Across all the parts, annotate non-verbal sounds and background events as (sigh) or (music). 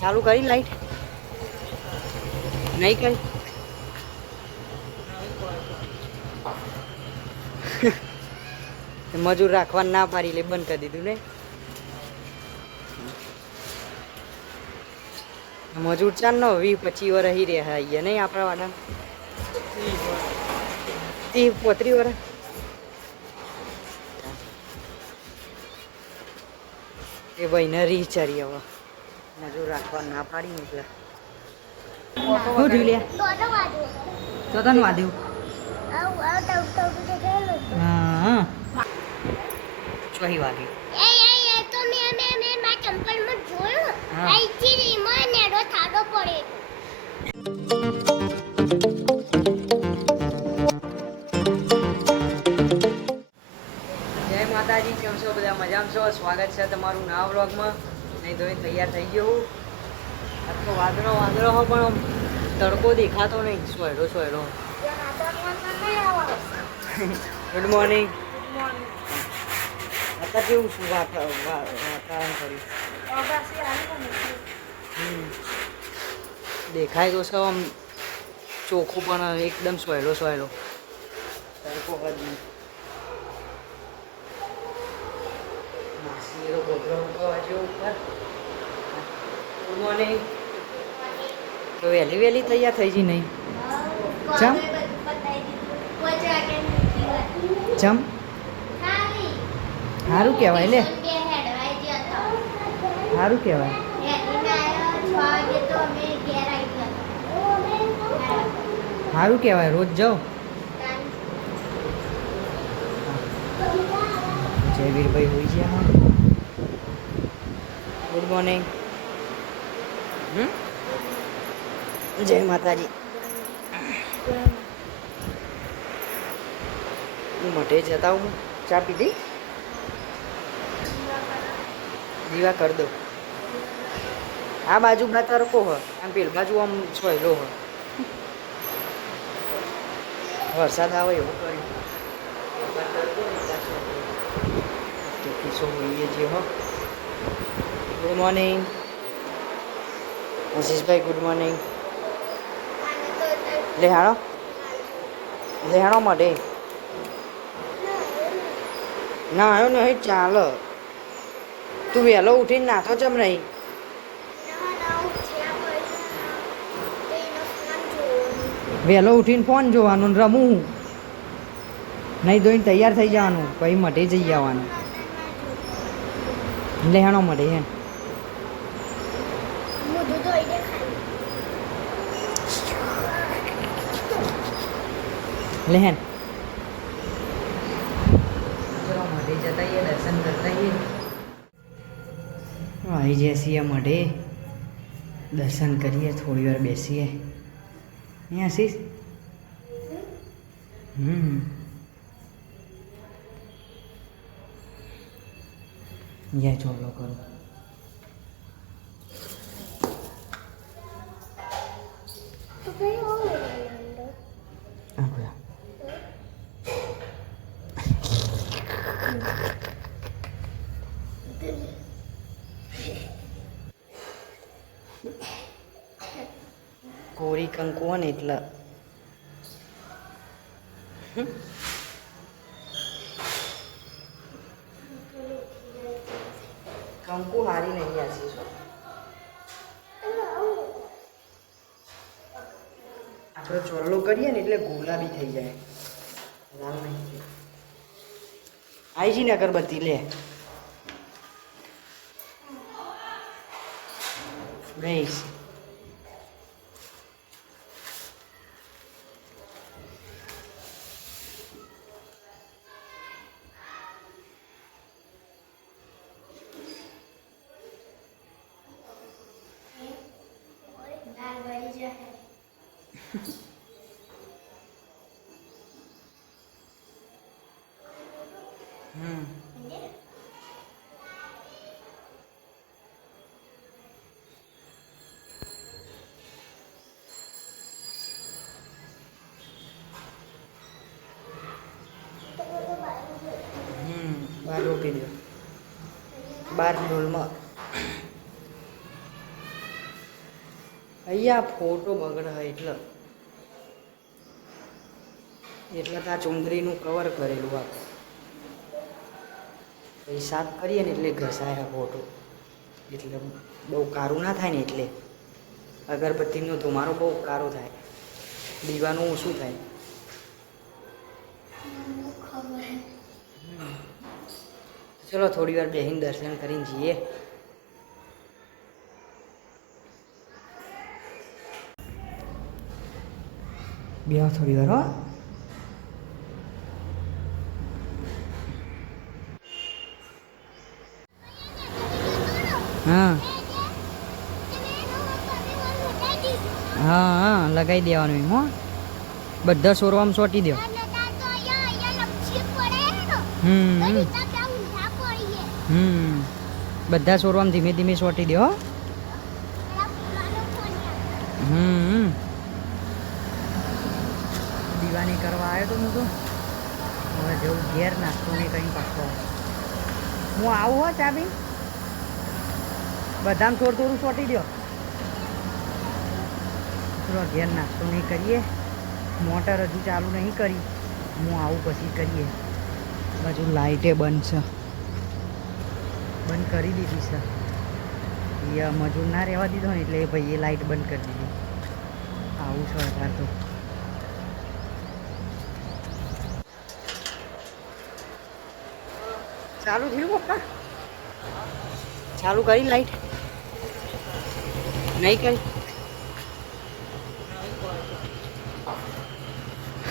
ચાલુ કરી લાઈટ. નહીં કરી (laughs) મજૂર રાખવા ના પાડી લે બંધ કરી દીધું ને. મજૂર ચાર નો વી પચી વર હી રહ્યા અહીંયા નહીં આપણા વાડા ત્રીસ પોત્રીસ વર. એ ભાઈને રીચારી હવે મજૂર રાખવા ના પાડી એટલે શું થયું લ્યા? તો તને વાદ્યું હા. ચોહી વાગ્યું હા. જય માતાજી કેમ છો? બધા મજામાં છો? સ્વાગત છે તમારું નવા વ્લોગમાં. નહીં તો તૈયાર થઈ ગયો આખો વાદળો વાદળો હો, પણ તડકો દેખાતો નહીં. સોયડો સોયડો. ગુડ મોર્નિંગ અત્યારે કેવું વા- વાતાવરણ કર્યું? દેખાય તો સૌ આમ ચોખ્ખું, પણ એકદમ સોયલો સોયલો તડકો જ તો ગોબરો મૂકવા જેવો ઉપર. ગુડ મોર્નિંગ તો વહેલી વહેલી તૈયાર થઈ જઈ નહીં. જમ જમ સારું. કહેવાય લે. સારું કહેવાય. સારું કહેવાય રોજ જાઓ. જયવીરભાઈ હોય છે ગુડ મોર્નિંગ જય માતાજી. હું મઢે જતા હું ચા પીધી દીવા કરી દો આ બાજુ ના તરકો હ આમ પેલ બાજુ આમ સોયલો હ વરસાદ આવે એવું કર્યું. કિસ્સો હોઈએ જે હો. Good morning Ashishbhai good morning લેહાણો લેહાણો માટે ના આવ્યો નહીં ચાલ તું વહેલો ઉઠીને નાતો ચમ નહીં વહેલો ઉઠીને ફોન જોવાનું ને રમવું નહીં ધોઈને તૈયાર થઈ જવાનું પછી મઢે જઈ આવવાનું લેહાણો મળે હે લેહેન ચલો મઢે જતા આવીએ દર્શન કરતા આવીએ આવી જઈએ છીએ મઢે દર્શન કરીએ થોડી વાર બેસીએ અહીંયા શીશ હમ અહીંયા ચોલો કરો આપણે કોરી કંકુ હોય ને એટલે કંકુ હારી નહીં આશી છો આપણે ચોલ્લો કરીએ ને એટલે ગુલાબી થઈ જાય લાલ નહીં આવી જી ને અગરબત્તી લે બેસ દો બાર ડોલમાં અહીંયા ફોટો બગડે હોય એટલે. એટલે આ ચુંદરીનું કવર કરેલું આપણે પછી સાફ કરીએ ને એટલે ઘસાય આ ફોટો એટલે બહુ કારું ના થાય ને એટલે. અગરબત્તીનો ધુમારો બહુ કારો થાય. દીવાનું ઓછું થાય? ચલો થોડી વાર બેહીને દર્શન કરીને જઈએ. બે થોડી વાર હો. હા. હા હા લગાવી દેવાનું એમ હો. બધા સોરવામાં સોટી દો હમ હમ. બધા સોરવામાં ધીમે ધીમે સોટી દો હો. હમ. દીવાની કરવા આવ્યો તો હું તો. હવે જવું ઘેર નાસ્તો નહીં કંઈ પાછો હું આવું હો ચાબી. બધામાં થોડું થોડું સોટી દો. ચલો, ઘેર નાસ્તો નહીં કરીએ. મોટર હજુ ચાલુ નહીં કરી. હું આવું પછી કરીએ. બાજુ લાઇટે બંધ છે. બંધ કરી દીધી છે. એ મજૂર ના રહેવા દીધો ને એટલે એ ભાઈએ લાઇટ બંધ કરી દીધી. આવું છે અત્યારે તો. ચાલુ થયું પપ્પા? ચાલુ કરી લાઈટ. નહીં કરી?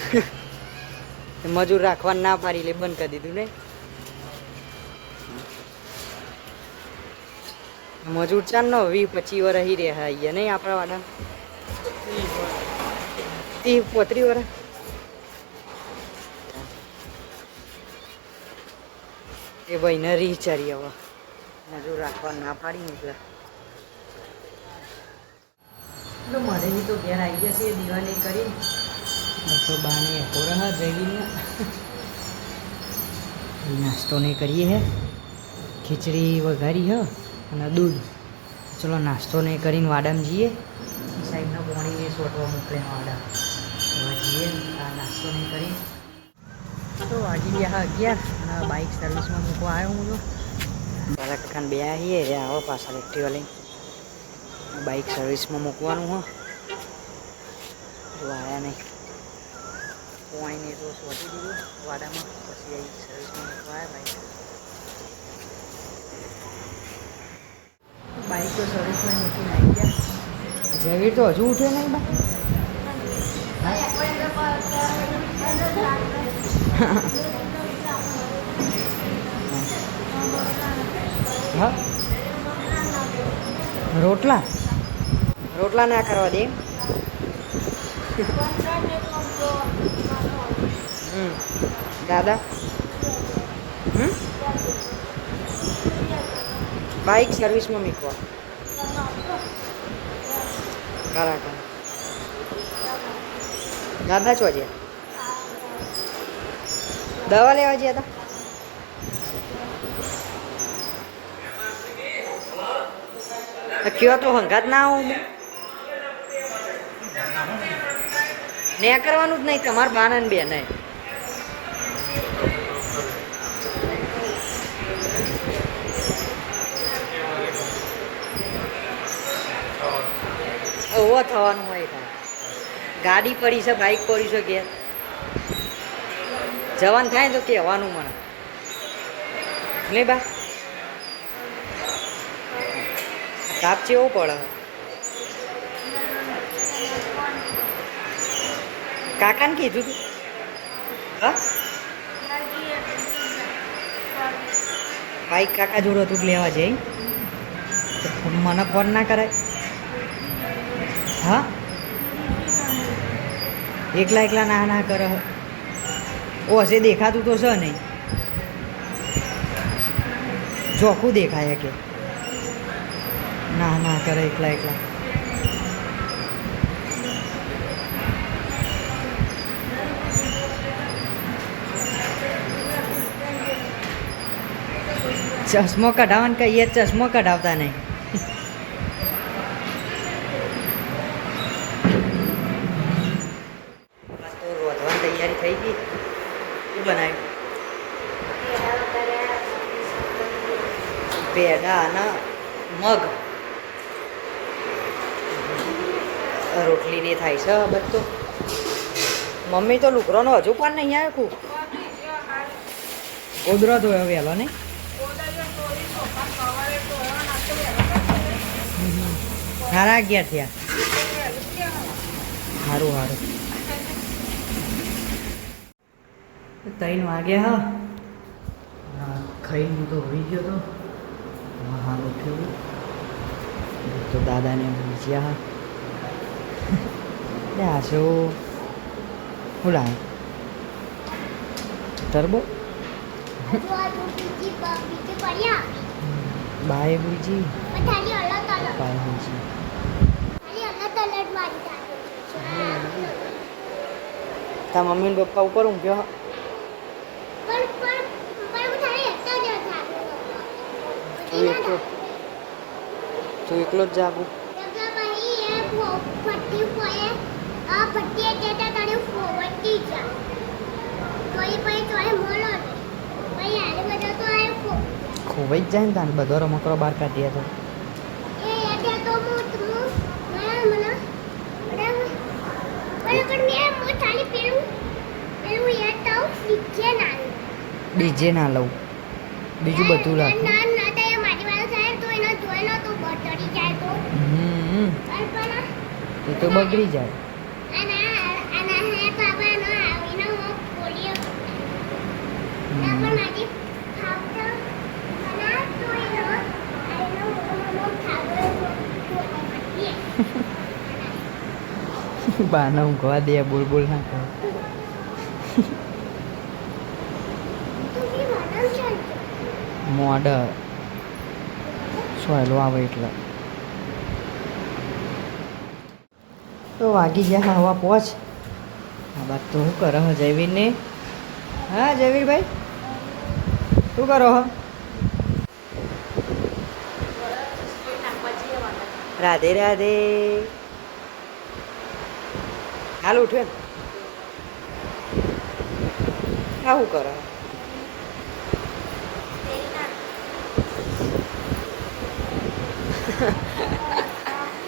(laughs) મજૂર રાખવા ના પાડી એટલે બંધ કરી દીધું ને? મજૂર ચાર નો વી પચી વર હી રે હા. અહીંયા નહીં આપણા વાડા તી પોત્રી વર. એ ભાઈ ને રીચારી હવે મજૂર રાખવા ના પાડી ને એટલે તો મારે તો ઘેર આવી જશે એ દિવાળી કરી તો બાને હોરા જઈને નાસ્તો નહીં કરીએ હે. ખીચડી વઘારી હ. અને દૂધ. ચલો નાસ્તો નહીં કરીને વાડામાં જઈએ. સાહેબના પોણીને સોટવા મોકલે વાડા. હવે જઈએ આ નાસ્તો નહીં કરી તો વાગી ગયા અગિયાર અને બાઇક સર્વિસમાં મૂકવા આવ્યો હું તો. બાલા કાકાને બે આવીએ. રે આવો પાછળ એક્ટિવા લઈને બાઇક સર્વિસમાં મૂકવાનું હો. જો આવ્યા નહીં પોણીને તો શોધી દીધું. વાડામાં પછી આવી સર્વિસમાં મૂકવા આવ્યા. બાઇક બાઇક તો સર્વિસમાં આવી ગયા. જયવીર તો હજુ ઉઠે નહીં બા. હા? રોટલા? રોટલા ના કરવા દે. દાદા? હમ? બાઇક સર્વિસમાં મૂકવા. બરાબર ગાભા છો જ્યાં? દવા લેવા જ્યાં હતા? કયો તો હંગાત ના આવું ને કરવાનું જ નહીં, તમારા બાનન બેન. નહીં ઓવો થવાનું હોય ગાડી પડી છે બાઇક પડી છે ઘેર. જવાન થાય તો કહેવાનું મને. નહીં બા. તાપ ચેવો પડે? કાકાને કીધું તું? હા? બાઈક કાકા જોડે તું લેવા જઈ. મને ફોન ના કરાય. હા. એકલા એકલા ના ના કરે ઓ, હશે દેખાતું તો છે નહીં. ચોખ્ખું દેખાય કે ના ના કરે એકલા એકલા. ચશ્મો કઢાવવાનું કહીએ, ચશ્મો કઢાવતા નહીં દાના મગ રોટલી ને થાય છે બધું. મમ્મી તો લુકરોનો હજુ પણ નહીં આવ્યો કુ કુદરત હોય વહેલો નહીં? સારા અગિયાર થયા. સારું સારું ત્રણ વાગ્યા હા. હા, ખાઈને તો હોઈ ગયો તો. હા હા ઉઠ્યો તો દાદાને ભૂજ્યા લે આશો શું તરબો. બાય ભૂજી બાય ભૂજી તા મમ્મી ને પપ્પા ઉપર હું તું એકલો. તું એકલો જ જાગું. ખોવાઈ જ જાય ને તાને બધો રમકડો બહાર કાઢીએ તો. ડીજે ના લઉં. બીજું બધું રાખું. હમ. એ તો બગડી જાય. હમ. બાને ઊંઘવા દે બોલ બોલ ના કરો મોડ સોયલો આવે એટલે તો વાગી ગયા હવા પહોંચ આ બાદ તો શું કરો હ જયવીરને હા જયવીરભાઈ શું કરો હ રાધે રાધે હાલ ઉઠે ને આ કરો?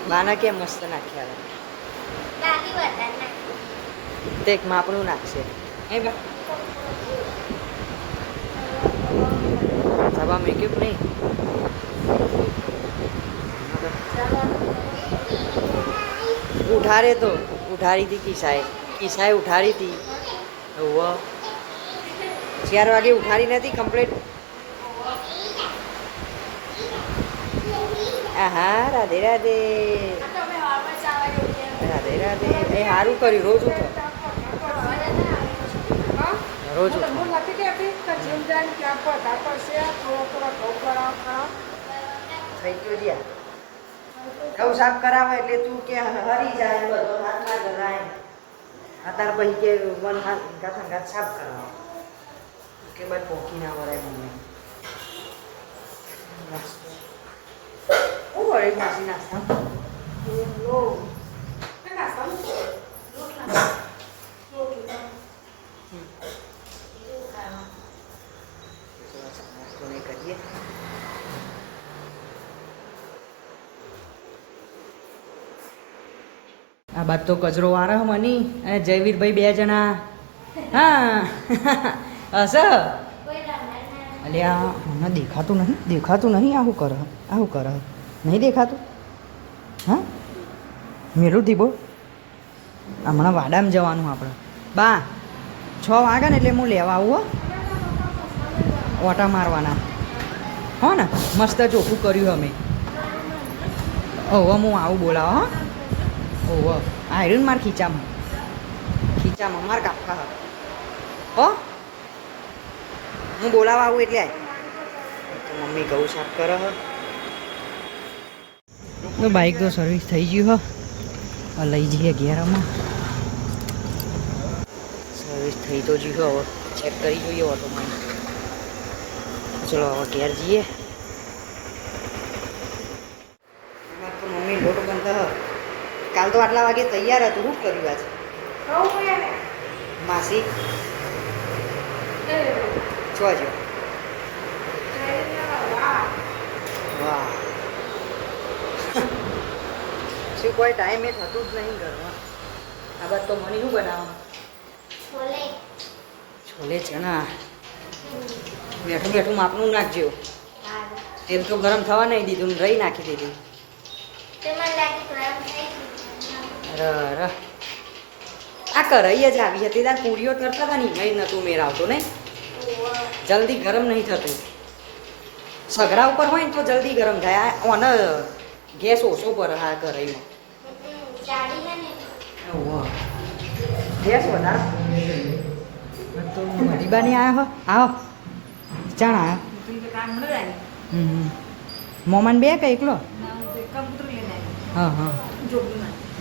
માના કેમ મસ્ત નાખ્યા તે એક માપનું નાખશે. હે બા. સભા મેક્યું કે નહીં? ઉઠારે તો. ઉઠારી હતી કિસાએ. કિસાએ ઉઠાડી હતી હોવ ચાર વાગે ઉઠાડી નથી કમ્પ્લીટ હા રાધે રાધે. રાધે રાધે. એ સારું કર્યું, રોજ ઉઠો. રોજ ઉઠો. થઈ ગયો ઘઉં સાફ કરાવે એટલે તું કે હરી જાય બધો હાથમાં જરાય. અત્યારે પછી કે મન હાથ ગાથા ગાથ સાફ કરાવો. કે બાદ પોકી ના વરાય મને. શું વળી માસી નાસ્તો? તો કચરો વાળે મની. અને જયવીરભાઈ બે જણા. હા. હસ. અલે આ હમણાં દેખાતું નહીં દેખાતું નહીં આવું કરે? આવું કરે? નહીં દેખાતું? હા? મેલું બો હમણાં વાડામાં જવાનું આપણે બા, છ વાગે ને એટલે હું લેવા આવું હો. ઓટા મારવાના. હો ને, મસ્ત ચોખ્ખું કર્યું અમે. ઓહો હું આવું બોલાવો હો. ઓહો આયરન માર ખીચામાં. ખીચામાં માર કાપવા હ? હો બોલાવા આવું એટલે મમ્મી ઘઉં સાફ કરે હ. તો બાઇક તો સર્વિસ થઈ ગયું હ. લઈ જઈએ અગિયારમાં સર્વિસ થઈ તો ગયું હવે ચેક કરી જોઈએ ઓટોમાં. ચલો, હવે ઘેર જઈએ એમાં તો મમ્મી લોટ બનતા હ કાલ તો આટલા વાગે તૈયાર હતું. શું કર્યું આજે? માસી? છો જો વાહ. શું કોઈ ટાઈમે થતું જ નહીં ઘરમાં. આ બાદ તો મને શું બનાવવાનું? છોલે. ચણા. બેઠું બેઠું માપનું નાખજો. હા. તેલ તો ગરમ થવા નહીં દીધું રહી નાખી દીધી તે મને લાગે ગરમ થઈ ગયું ર આ કરાઈ જ આવી હતી. ત્યાં પૂરીઓ કરતા હતા ને એમાંય નતું મેર આવતો ને જલ્દી ગરમ નહીં થતું. સઘરા ઉપર હોય ને તો જલ્દી ગરમ થાય. ઓને ગેસ ઓછો પર આ કરાઈમાં ગેસ વધારે. તો મરીબાની આવ્યો હો. આવો. ચાણ આવ્યો મોમાન બે કે એકલો? હા હા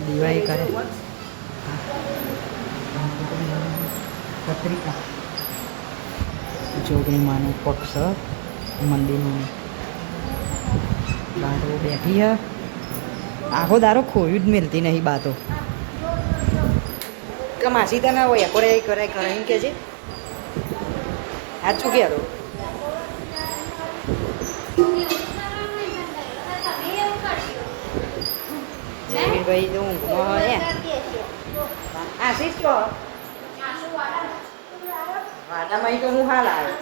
દિવાળી કરે. પત્રિકા. જોગણી માનું પક્ષ મંદિરનું. બારો બેઠી હ. આખો દારો ખોયું જ મેલતી નહીં બાતો. માસી તને હોય કરે કરે એમ કે છે. સાચું કે જમીનભાઈ તો ઊંઘમાં હોય આશીષ છો વાડામાં તો હું હાલ આવ્યો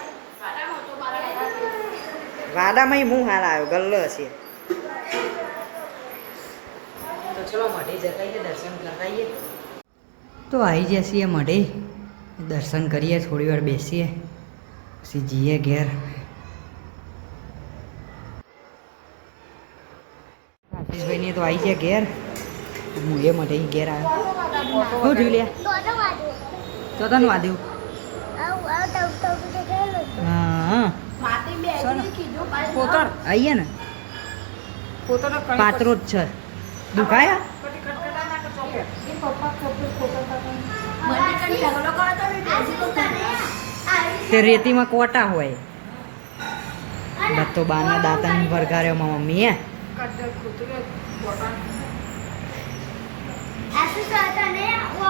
વાડામાં હું હાલ આવ્યો ગલ્લો છે તો ચલો મઢે જતા દર્શન આવી જઈએ મઢે દર્શન કરીએ થોડી વાર બેસીએ પછી જઈએ ઘેર આશીષભાઈને તો આવી ગયા ઘેર હું એ મઢે ઘેર આવ્યો. શું થયું લ્યા તો તને ને. પાત્રો જ છે. દુખાયા? તે રેતીમાં કોટા હોય. બધો બાના દાંતન વરગાર્યો મમ્મી મમ્મીએ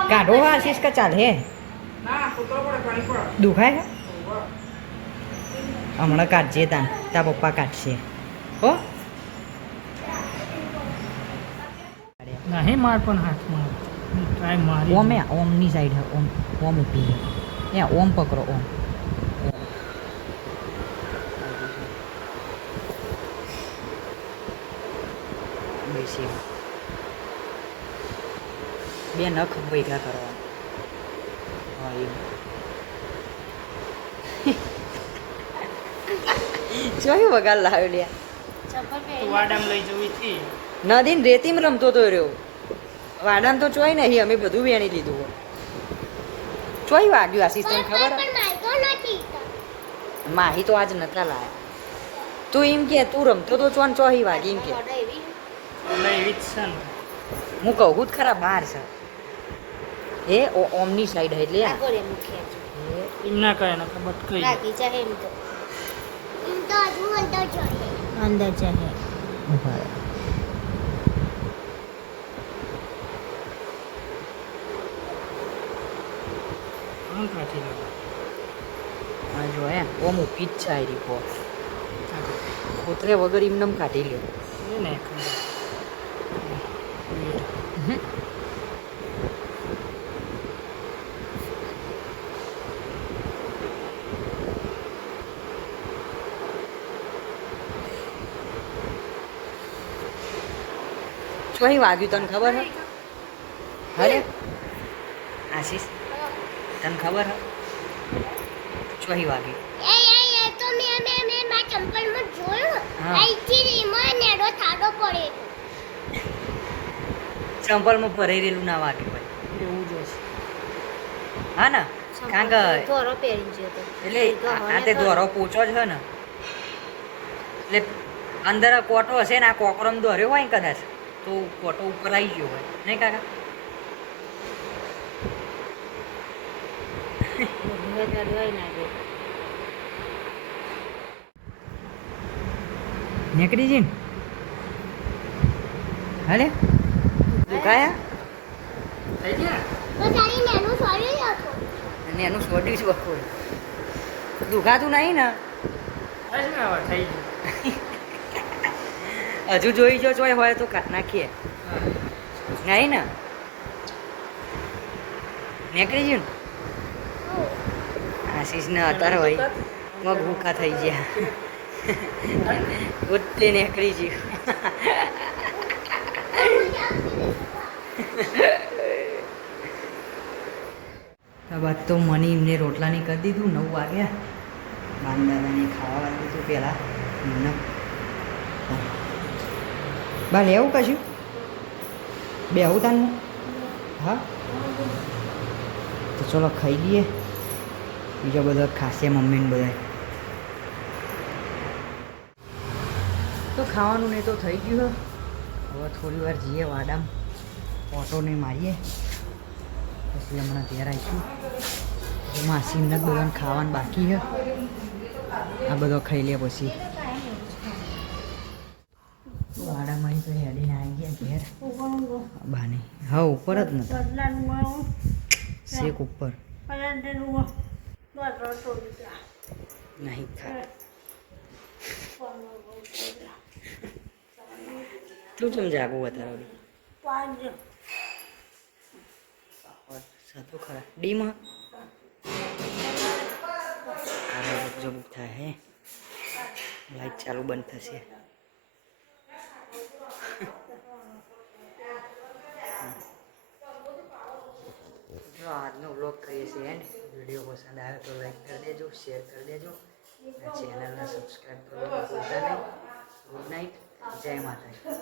કાઢો આશીષ કે ચાલ? હે દુખાય હે? હમણાં કાઢજે તા તા પપ્પા કાઢશે. હો? નહીં માર પણ હાથમાં ટ્રાય મારી ઓમ એ ઓમની સાઈડ હે ઓમ ઓમ ઉપી હે. એ ઓમ પકડો ઓમ. બેસી બે નખ ભેગા કરવા. હા એમ. જોયું વગાડ લાવ્યો લ્યા. વાડામ લઈ જવી હતી નદીન રેતીમાં રમતો તો રહ્યો. વાડામ તો ચોય નહીં અમે બધું વેણી લીધું. ચોય વાગ્યું આશીષ તને ખબર? માહી તો આજ નતા લાયા. તું એમ કે તું રમતો તો ચોન ચોહી વાગી એમ કે. હું કહું જ ખરા બહાર છે. એ ઓ- ઓમની સાઈડ એટલે આ. એમ ના કહે ને ખબર કઈ. અંદર ચાલે ઊભા રહે. આમ કાઢી લો આ જો હે ઓમ ઊભી જ છે આ રીપો ખોતરે વગર એમનેમ કાઢી લ્યો. ને ચોહી વાગ્યું તને ખબર હે? હરે. આશીષ તને ખબર હે? ચોહી વાગ્યું એ એ એ તો મે મે મે મા ચંપલમાં જોયું. હા. અહીંથી રીમાં નેડો થાડો પડે. ચંપલમાં ભરાઈ રહેલું ના વાગ્યું ભાઈ. એવું જ હા ને? કારણ કે પહેરી એટલે આ તે દોરો પોચો જ છે ને. એટલે અંદર કોટો હશે ને આ કોકરમ દોર્યો હોય ને કદાચ. તો ફોટો ઉપર આવી ગયો હોય. નહીં કાકા? નીકળી જઈ હાલે? દુખાયા થઈ ગયા? નેનું દુખાતું નહીં ને? થઈ ગયું. હજુ જોઈ જો જોઈ હોય તો નાખીએ. નહીં ને? નીકળી ગયું ને? આશીષને અત્યારે હોય. મગ ભૂખા થઈ ગયા. ઉત્તે નીકળી ગયું. બાદ તો મને એમને રોટલાની કરી દીધું નવ વાગ્યા. બાંદાને ખાવા દીધું પહેલાં. બા લેવું કશું બે આવું તાનું હા તો ચલો ખાઈ લઈએ બીજા બધા ખાશે મમ્મીને બધા તો ખાવાનું ને તો થઈ ગયું હવે થોડી વાર જઈએ વાડામ ઓટોને મારીએ પછી હમણાં ઘેર આવીશું માસીને બધાને ખાવાનું બાકી છે આ બધો ખાઈ લે પછી વાડામાં તો હેડીને આવી ગયા ઘેર બાને હા ઉપર જ નથી શેક ઉપર. નહીં ખા. તું કેમ વધારે? બતાવો સાતો ખરા. ડીમાં? જો બુક થાય હે? લાઈટ ચાલુ બંધ થશે. જો આજનો વ્લોગ કરીએ છીએ એન્ડ વીડિયો પસંદ આવે તો લાઈક કરી દેજો શેર કરી દેજો. અને ચેનલને સબસ્ક્રાઈબ કરવાનું ભૂલતા નહીં. ગુડ નાઇટ જય માતાજી.